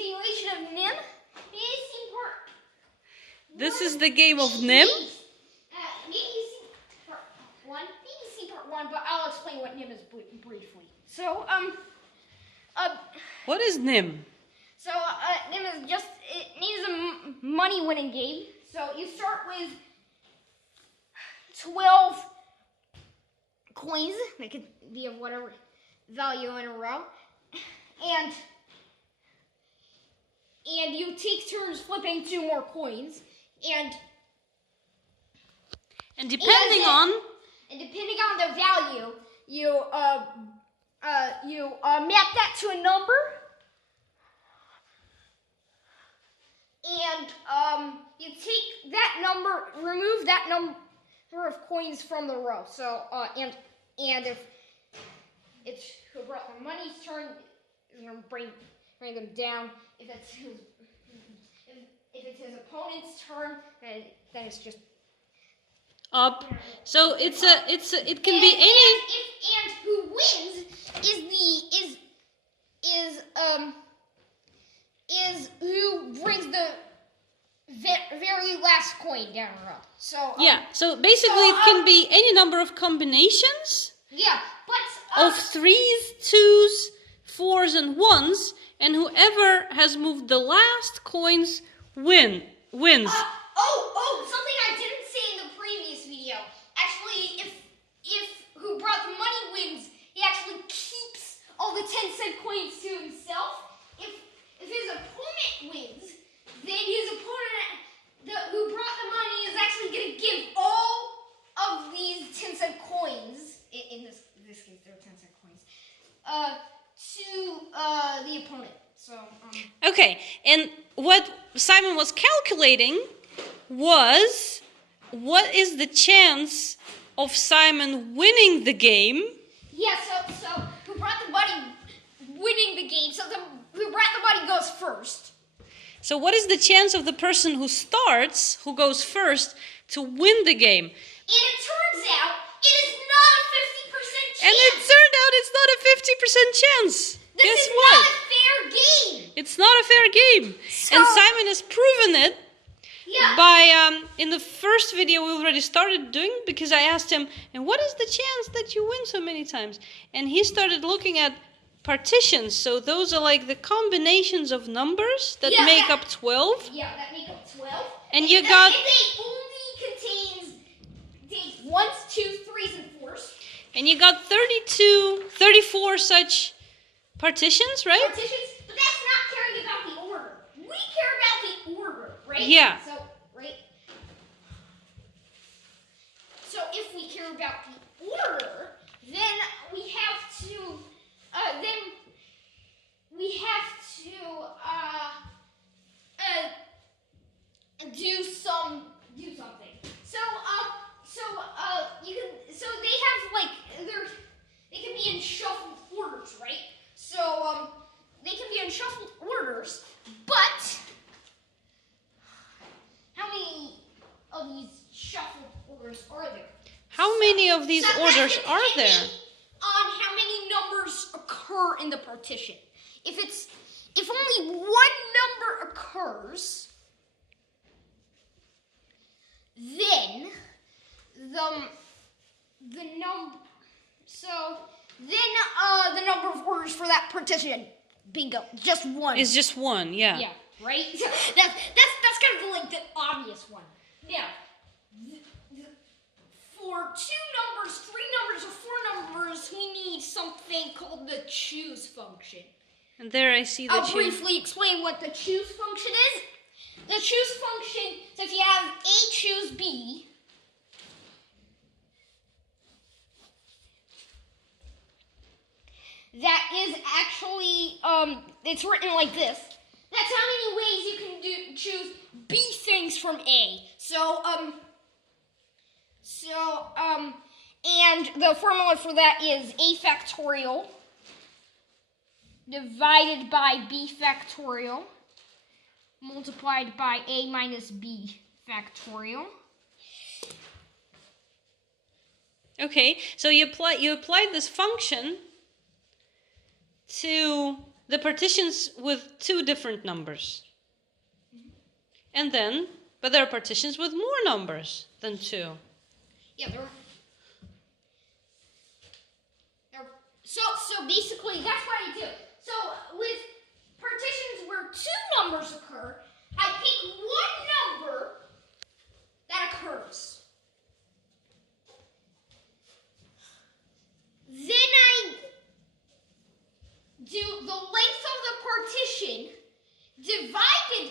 continuation of NIM. This is the game of NIM? BBC part 1, but I'll explain what NIM is briefly. So, what is NIM? So, NIM is just, NIM is a money-winning game. So, you start with 12 coins. They could be of whatever value in a row. And you take turns flipping 2 more coins. And depending on the value, you map that to a number, and you take that number, remove that number of coins from the row. So and if it's who brought the money's turn, is going to bring them down. If it's his opponent's turn, then it's just up. So it can be any. And who wins is who brings the very last coin down the row. So yeah. So basically, it can be any number of combinations. Yeah, but of 3s, 2s, 4s, and 1s, and whoever has moved the last coins wins. Something I didn't say in the previous video. Actually, if who brought the money wins, he actually keeps all the 10-cent coins to himself. If his opponent wins, then his opponent, who brought the money, is actually going to give all of these 10-cent coins, in this case, they're 10-cent coins, to the opponent. So, okay, and what Simon was calculating was, what is the chance of Simon winning the game? Yeah, so who brought the money winning the game? So who brought the money goes first. So what is the chance of the person who starts, who goes first, to win the game? And it turns out it is not a 50% chance. And it turned out it's not a 50% chance. This Guess is what? not a fair game. It's not a fair game. So, and Simon has proven it. Yeah. By in the first video we already started doing, because I asked him, and what is the chance that you win so many times? And he started looking at partitions. So those are like the combinations of numbers that make up 12. Yeah, that make up 12. And you got. And they only contains 1s, 2s, 3s, and 4s. And you got 34 such partitions, right? Partitions, but that's not caring about the order. We care about the order, right? Yeah. So if we care about the order, then we have to do something. So they have they can be in shuffled orders, right? So they can be in shuffled orders, but how many of these shuffled orders are there? How many of these orders are there? On how many numbers occur in the partition. If only one number occurs, then the number of orders for that partition, bingo, just one. It's just one, yeah. Yeah, right? That's kind of like the obvious one. Now, for 2 numbers, 3 numbers, or 4 numbers, we need something called the choose function. And there I see that I'll briefly explain what the choose function is. The choose function, so if you have A choose B, that is actually, it's written like this. That's how many ways you can choose B things from A. And the formula for that is A factorial divided by B factorial multiplied by A minus B factorial. Okay, so you applied this function to the partitions with two different numbers. And then, but there are partitions with more numbers than two. Yeah, so basically that's what I do. So with partitions where two numbers occur, I pick one number that occurs. Then I do the length of the partition divided.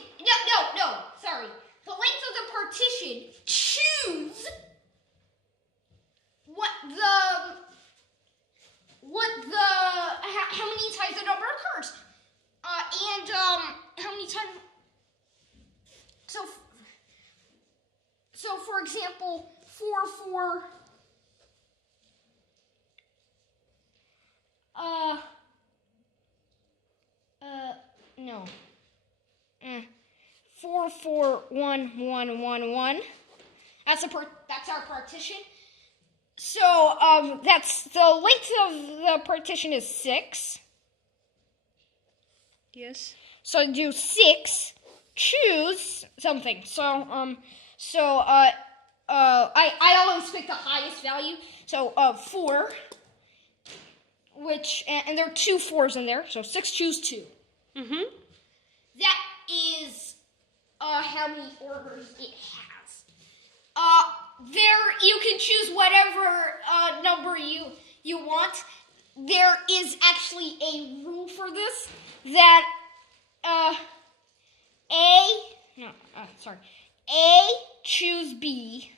No, sorry. The length of the partition, choose how many times the number occurs, and how many times. So for example, no. 4, 4, 1, 1, 1, 1. That's our partition. So that's the length of the partition is 6. Yes. So do 6. Choose something. I always pick the highest value. So 4, and there are 2 4s in there. So 6, choose 2. Mm-hmm. That is how many orders it has. There you can choose whatever number you want. There is actually a rule for this that A choose B.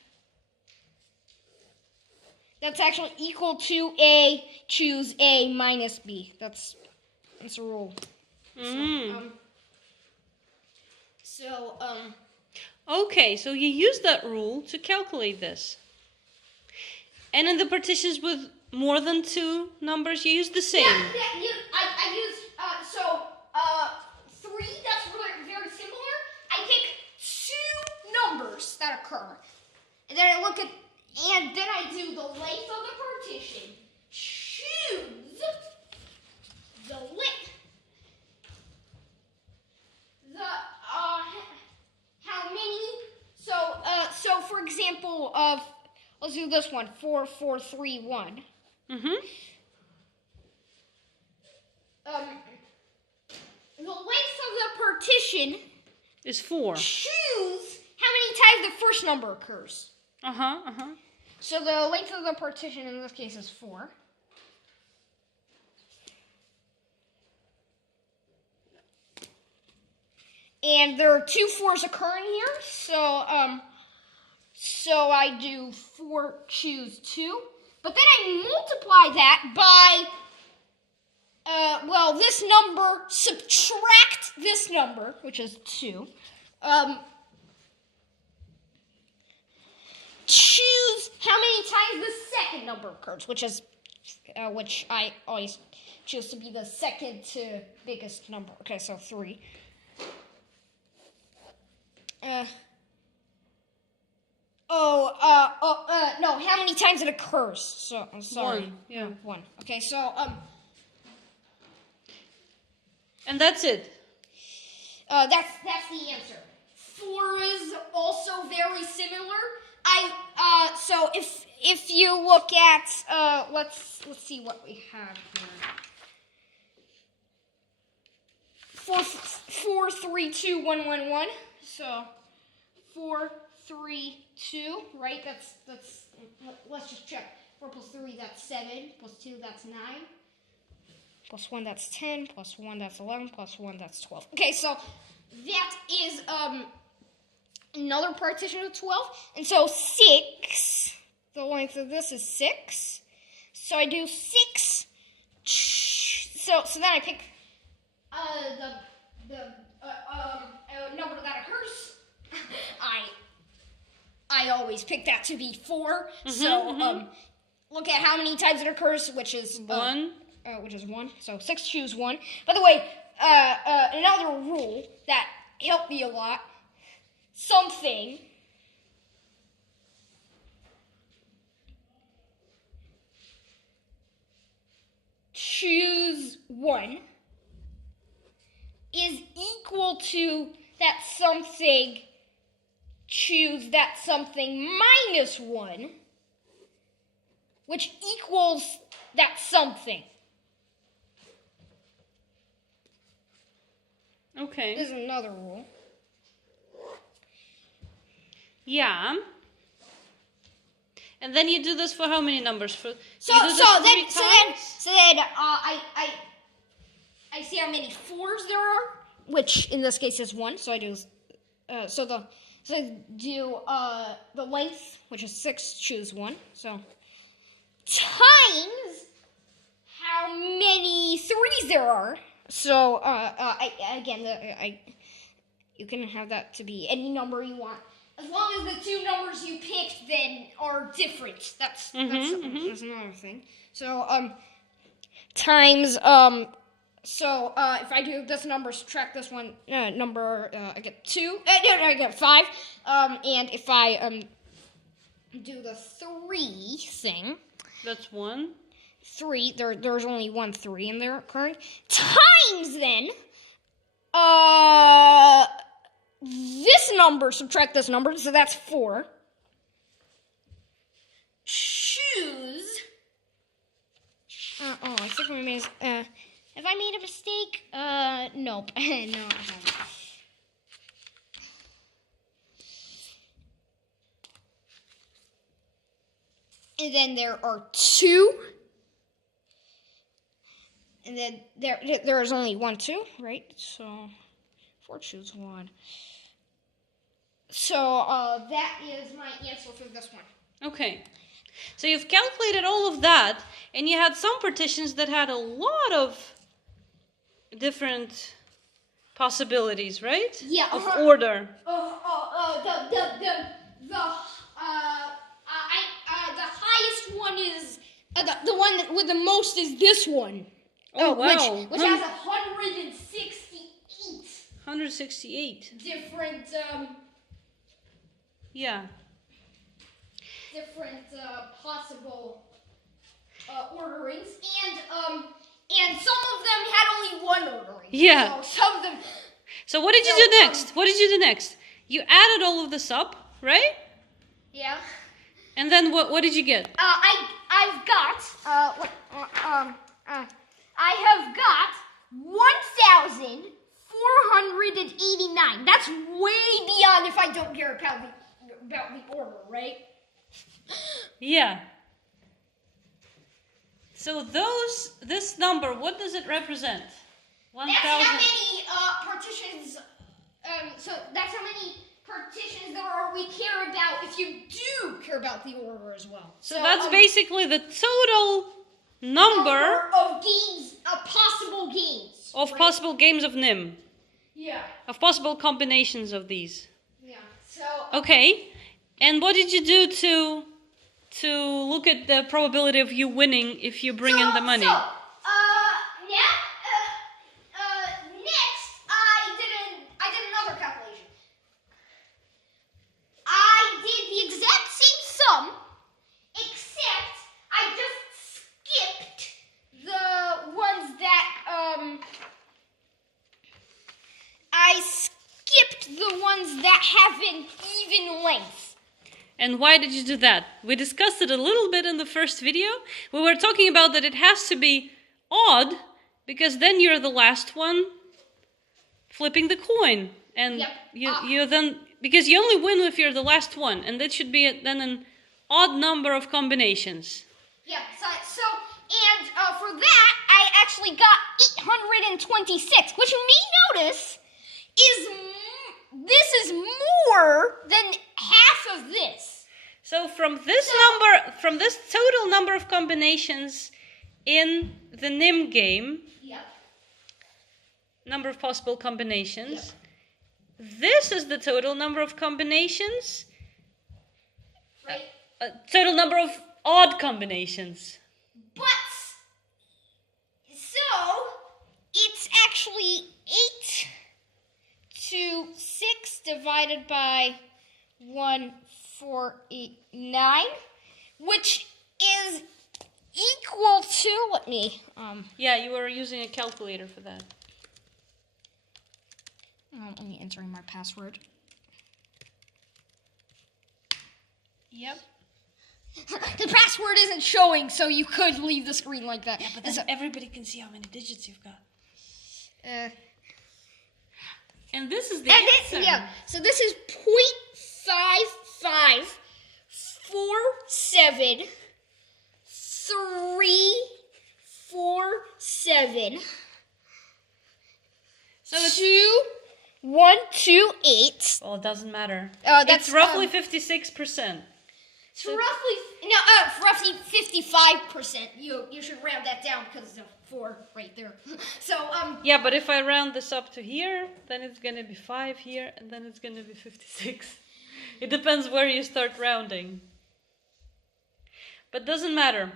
That's actually equal to A choose A minus B. That's a rule. Okay, so you use that rule to calculate this. And in the partitions with more than 2 numbers, you use the same. I use 3. That's very similar. I pick 2 numbers that occur, and then I do the length of the partition. Choose the length. How many? So for example, let's do this one. 4, 4, 3, 1. Mm-hmm. The length of the partition is 4. Choose how many times the first number occurs. So the length of the partition in this case is 4. And there are 2 4s occurring here, so I do 4 choose 2, but then I multiply that by this number subtract this number, which is 2. Choose how many times the second number occurs, which I always choose to be the second to biggest number. Okay, so 3. No, how many times it occurs? So, I'm sorry. 1, yeah. 1. Okay, so, And that's it. That's the answer. 4 is also very similar. So if you look at, let's see what we have here. 4, 3, 2, 1, 1, 1. So 4, 3, 2, right? Let's just check. 4 plus 3, that's 7. Plus 2, that's 9. Plus 1, that's 10. Plus 1, that's 11. Plus 1, that's 12. Okay, so that is another partition of 12. And so 6, the length of this is 6. So I do 6. So then I pick the number that occurs. I always pick that to be 4. Look at how many times it occurs, which is 1. Which is 1. So 6 choose 1. By the way, another rule that helped me a lot. Something choose 1. equal to that something, choose that something minus 1, which equals that something. Okay. There's another rule. Yeah. And then you do this for how many numbers? For So you do this three times? then I see how many 4s there are, which in this case is 1. So I do the length, which is 6, choose 1. So times how many 3s there are. So you can have that to be any number you want, as long as the 2 numbers you picked then are different. That's another thing. So times if I do this number, subtract this one number, I get 2. I get 5. And if I do the 3 thing, That's 1. 3. There's only 1 3 in there current. Times then this number, subtract this number, so that's 4. Choose. I think we made. Have I made a mistake? Nope. No, I haven't. And then there are 2. And then there is only 1 2, right? So 4 choose 1. So that is my answer for this one. Okay. So you've calculated all of that, and you had some partitions that had a lot of different possibilities, right? Yeah. Of order. The highest one is the one that with the most is this one. Oh, wow. Which has 168. 168. Different Yeah. different possible orderings, and some of them had only 1 ordering. Yeah. So some of them. So what did you do next? What did you do next? You added all of this up, right? Yeah. And then what did you get? I've got I have got 1,489. That's way beyond if I don't care about the order, right? Yeah. So this number, what does it represent? 1,000. That's how many partitions. So that's how many partitions there are we care about if you do care about the order as well. So that's basically the total number of games, possible games. of right? possible games of NIM. Yeah. Of possible combinations of these. Yeah. So. Okay. And what did you do to look at the probability of you winning if you bring in the money? Next, I did another calculation. I did the exact same sum, except I just skipped the ones that have an even length. And why did you do that? We discussed it a little bit in the first video. We were talking about that it has to be odd, because then you're the last one flipping the coin. And Yep. you then, because you only win if you're the last one, and that should be then an odd number of combinations. Yeah, so for that, I actually got 826, which you may notice this is more than half of this. So from this total number of combinations in the NIM game, Yep. number of possible combinations, Yep. this is the total number of combinations, Right. total number of odd combinations. But, so, it's actually 8 to 6 divided by 1,489, which is equal to, let me, Yeah, you were using a calculator for that. entering my password. Yep. The password isn't showing, so you could leave the screen like that. Yeah, but then everybody can see how many digits you've got. And this is the answer. Yeah, so this is 0.5547347. So it's 2128. well, it doesn't matter. That's it's roughly 56%. It's roughly 55%. You should round that down because it's a 4 right there. So Yeah, but if I round this up to here, then it's gonna be 5 here, and then it's gonna be 56. It depends where you start rounding. But doesn't matter.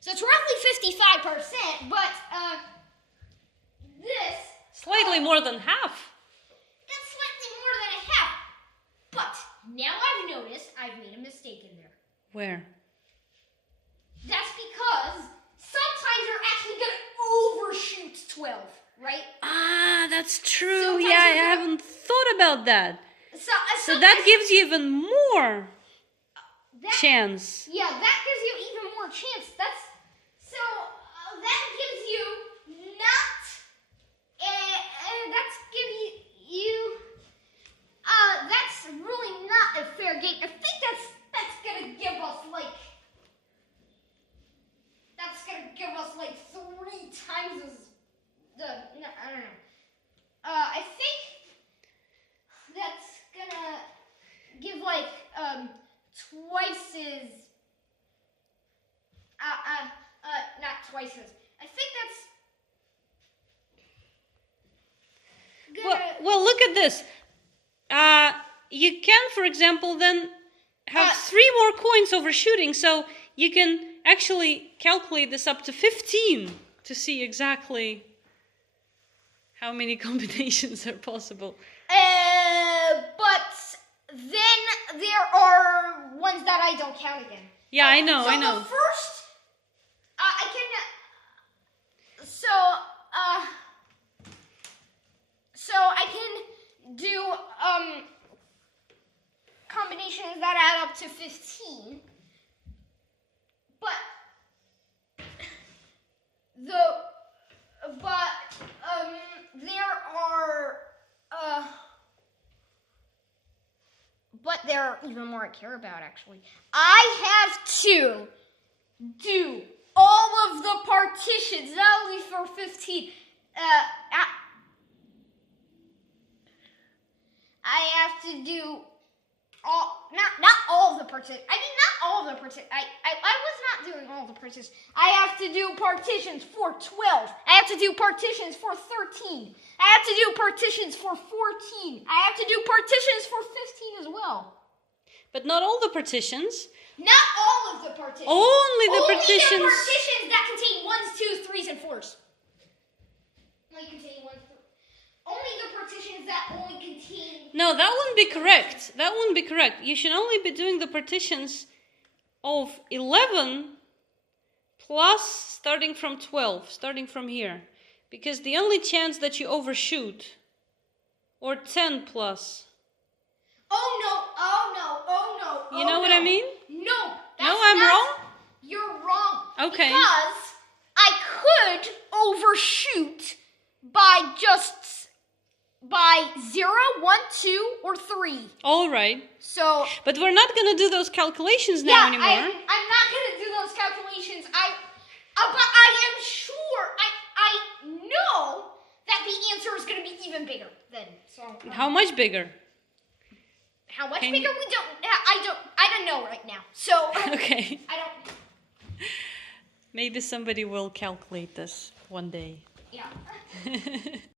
So it's roughly 55%, but this Slightly more than half. that's slightly more than a half. But now I've noticed I've made a mistake in there. Where? That's because sometimes you're actually gonna overshoot 12, right? Ah, that's true. Sometimes Yeah, I you're gonna- haven't thought about that. So So that gives you even more that, chance. Yeah, that gives you even more chance. That gives you not. That's giving you. That's really not a fair game. I think that's gonna give us like. That's gonna give us like 3 times as the. No, I don't know. I think that's gonna give like twice as. Not twice as. I think that's. Well, look at this. You can, for example, then have 3 more coins overshooting, so you can actually calculate this up to 15 to see exactly how many combinations are possible. But then there are ones that I don't count again. Yeah, I know. The first, I can. So I can do combinations that add up to 15. But there are even more I care about, actually. I have to do all of the partitions, not only for 15. I have to do not all of the partitions. I mean, not all of the partitions. I was not doing all the partitions. I have to do partitions for 12. I have to do partitions for 13. I have to do partitions for 14. I have to do partitions for 15 as well. But not all the partitions. Not all of the partitions. Only the partitions. partitions. Only the partitions that contain 1s, 2s, 3s, and 4s. Only the partitions that only contain. No, that wouldn't be correct. That wouldn't be correct. You should only be doing the partitions of 11 plus starting from 12, starting from here. Because the only chance that you overshoot, or 10 plus. Oh no. You know what I mean? No. I'm wrong? You're wrong. Okay. Because I could overshoot by 0, 1, 2, or 3. All right. So. But we're not going to do those calculations now anymore. I'm not going to do those calculations. But I am sure. I know that the answer is going to be even bigger then. So. How much bigger? How much bigger? I don't know right now. So. Okay. I don't. Maybe somebody will calculate this one day. Yeah.